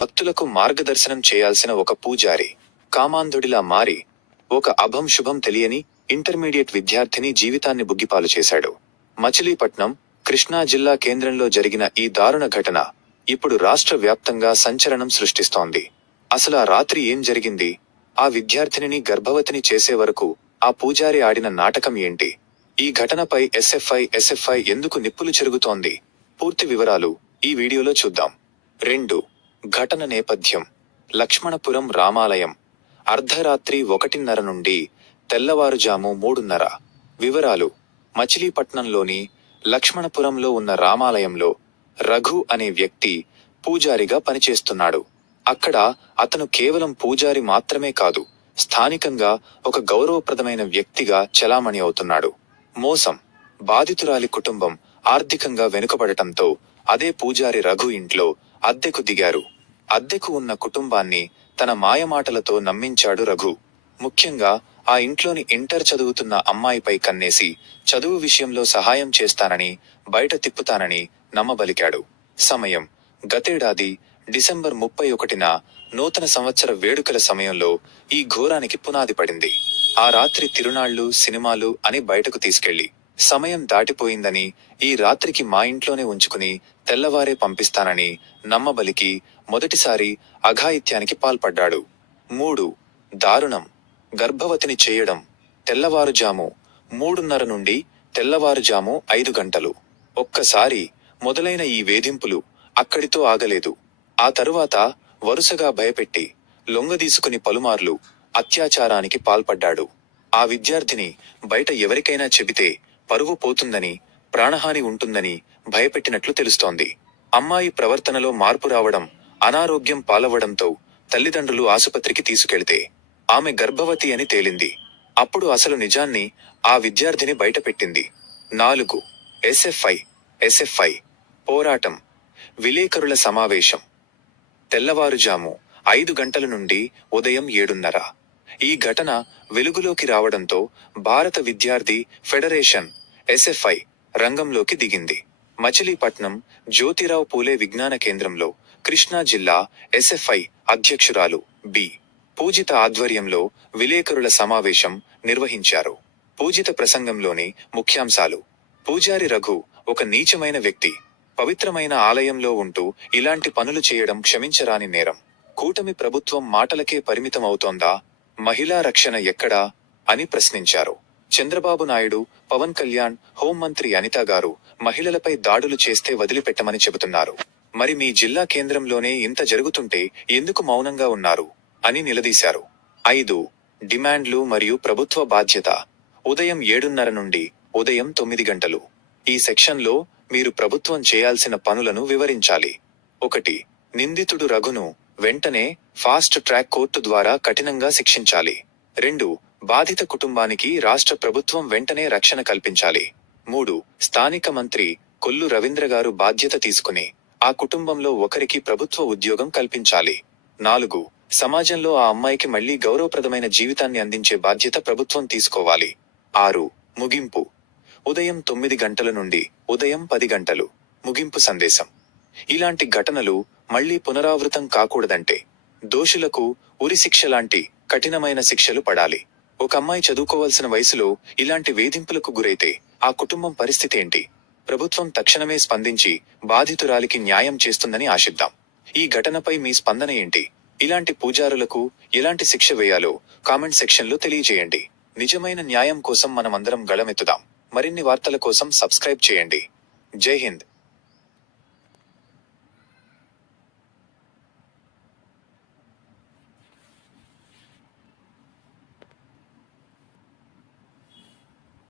భక్తులకు మార్గదర్శనం చేయాల్సిన ఒక పూజారి కామాంధుడిలా మారి ఒక అభం శుభం తెలియని ఇంటర్మీడియట్ విద్యార్థిని జీవితాన్ని బుగ్గిపాలు చేశాడు. మచిలీపట్నం, కృష్ణా జిల్లా కేంద్రంలో జరిగిన ఈ దారుణ ఘటన ఇప్పుడు రాష్ట్ర వ్యాప్తంగా సంచలనం సృష్టిస్తోంది. అసలు ఆ రాత్రి ఏం జరిగింది? ఆ విద్యార్థినిని గర్భవతిని చేసే వరకు ఆ పూజారి ఆడిన నాటకం ఏంటి? ఈ ఘటనపై ఎస్ఎఫ్ఐ ఎందుకు నిప్పులు చెరుగుతోంది? పూర్తి వివరాలు ఈ వీడియోలో చూద్దాం. 2. ఘటన నేపథ్యం: లక్ష్మణపురం రామాలయం. అర్ధరాత్రి 1:30 నుండి తెల్లవారుజాము 3:30. వివరాలు: మచిలీపట్నంలోని లక్ష్మణపురంలో ఉన్న రామాలయంలో రఘు అనే వ్యక్తి పూజారిగా పనిచేస్తున్నాడు. అక్కడ అతను కేవలం పూజారి మాత్రమే కాదు, స్థానికంగా ఒక గౌరవప్రదమైన వ్యక్తిగా చలామణి అవుతున్నాడు. మోసం: బాధితురాలి కుటుంబం ఆర్థికంగా వెనుకబడటంతో అదే పూజారి రఘు ఇంట్లో అద్దెకు దిగారు. అద్దెకు ఉన్న కుటుంబాన్ని తన మాయమాటలతో నమ్మించాడు రఘు. ముఖ్యంగా ఆ ఇంట్లోని ఇంటర్ చదువుతున్న అమ్మాయిపై కన్నేసి చదువు విషయంలో సహాయం చేస్తానని, బయట తిప్పుతానని నమ్మబలికాడు. సమయం: గతేడాది డిసెంబర్ 31న నూతన సంవత్సర వేడుకల సమయంలో ఈ ఘోరానికి పునాది పడింది. ఆ రాత్రి తిరునాళ్లు, సినిమాలు అని బయటకు తీసుకెళ్లి, సమయం దాటిపోయిందని, ఈ రాత్రికి మా ఇంట్లోనే ఉంచుకుని తెల్లవారే పంపిస్తానని నమ్మబలికి మొదటిసారి అఘాయిత్యానికి పాల్పడ్డాడు. 3. దారుణం: గర్భవతిని చేయడం. తెల్లవారుజాము 3:30 నుండి తెల్లవారుజాము 5 గంటలు. ఒక్కసారి మొదలైన ఈ వేధింపులు అక్కడితో ఆగలేదు. ఆ తరువాత వరుసగా భయపెట్టి, లొంగదీసుకుని పలుమార్లు అత్యాచారానికి పాల్పడ్డాడు. ఆ విద్యార్థిని బయట ఎవరికైనా చెబితే పరువు పోతుందని, ప్రాణహాని ఉంటుందని భయపెట్టినట్లు తెలుస్తోంది. అమ్మాయి ప్రవర్తనలో మార్పు రావడం, అనారోగ్యం పాలవడంతో తల్లిదండ్రులు ఆసుపత్రికి తీసుకెళ్తే ఆమె గర్భవతి అని తేలింది. అప్పుడు అసలు నిజాన్ని ఆ విద్యార్థిని బయటపెట్టింది. 4. ఎస్ఎఫ్ఐ పోరాటం. విలేకరుల సమావేశం. తెల్లవారుజాము 5 గంటల నుండి ఉదయం 7:30. ఈ ఘటన వెలుగులోకి రావడంతో భారత విద్యార్థి ఫెడరేషన్ ఎస్ఎఫ్ఐ రంగంలోకి దిగింది. మచిలీపట్నం జ్యోతిరావు పూలే విజ్ఞాన కేంద్రంలో కృష్ణా జిల్లా ఎస్ఎఫ్ఐ అధ్యక్షురాలు బి. పూజిత ఆధ్వర్యంలో విలేకరుల సమావేశం నిర్వహించారు. పూజిత ప్రసంగంలోని ముఖ్యాంశాలు: పూజారి రఘు ఒక నీచమైన వ్యక్తి. పవిత్రమైన ఆలయంలో ఉంటూ ఇలాంటి పనులు చేయడం క్షమించరాని నేరం. కూటమి ప్రభుత్వం మాటలకే పరిమితం అవుతోందా? మహిళా రక్షణ ఎక్కడా అని ప్రశ్నించారు. చంద్రబాబు నాయుడు, పవన్ కళ్యాణ్, హోంమంత్రి అనిత గారు మహిళలపై దాడులు చేస్తే వదిలిపెట్టమని చెబుతున్నారు. మరి మీ జిల్లా కేంద్రంలోనే ఇంత జరుగుతుంటే ఎందుకు మౌనంగా ఉన్నారు అని నిలదీశారు. 5. డిమాండ్లు మరియు ప్రభుత్వ బాధ్యత. ఉదయం 7:30 నుండి ఉదయం 9 గంటలు. ఈ సెక్షన్లో మీరు ప్రభుత్వం చేయాల్సిన పనులను వివరించాలి. 1. నిందితుడు రఘును వెంటనే ఫాస్ట్ ట్రాక్ కోర్టు ద్వారా కఠినంగా శిక్షించాలి. 2. బాధిత కుటుంబానికి రాష్ట్ర ప్రభుత్వం వెంటనే రక్షణ కల్పించాలి. 3. స్థానిక మంత్రి కొల్లు రవీంద్ర గారు బాధ్యత తీసుకుని ఆ కుటుంబంలో ఒకరికి ప్రభుత్వ ఉద్యోగం కల్పించాలి. 4. సమాజంలో ఆ అమ్మాయికి మళ్లీ గౌరవప్రదమైన జీవితాన్ని అందించే బాధ్యత ప్రభుత్వం తీసుకోవాలి. 6. ముగింపు. ఉదయం 9 గంటల నుండి ఉదయం 10 గంటలు. ముగింపు సందేశం: ఇలాంటి ఘటనలు మళ్లీ పునరావృతం కాకూడదంటే దోషులకు ఉరిశిక్ష లాంటి కఠినమైన శిక్షలు పడాలి. ఒక అమ్మాయి చదువుకోవాల్సిన వయసులో ఇలాంటి వేధింపులకు గురైతే ఆ కుటుంబం పరిస్థితి ఏంటి? ప్రభుత్వం తక్షణమే స్పందించి బాధితురాలికి న్యాయం చేస్తుందని ఆశిద్దాం. ఈ ఘటనపై మీ స్పందన ఏంటి? ఇలాంటి పూజారులకు ఎలాంటి శిక్ష వేయాలో కామెంట్ సెక్షన్లో తెలియజేయండి. నిజమైన న్యాయం కోసం మనమందరం గళమెత్తుదాం. మరిన్ని వార్తల కోసం సబ్స్క్రైబ్ చేయండి. జై హింద్.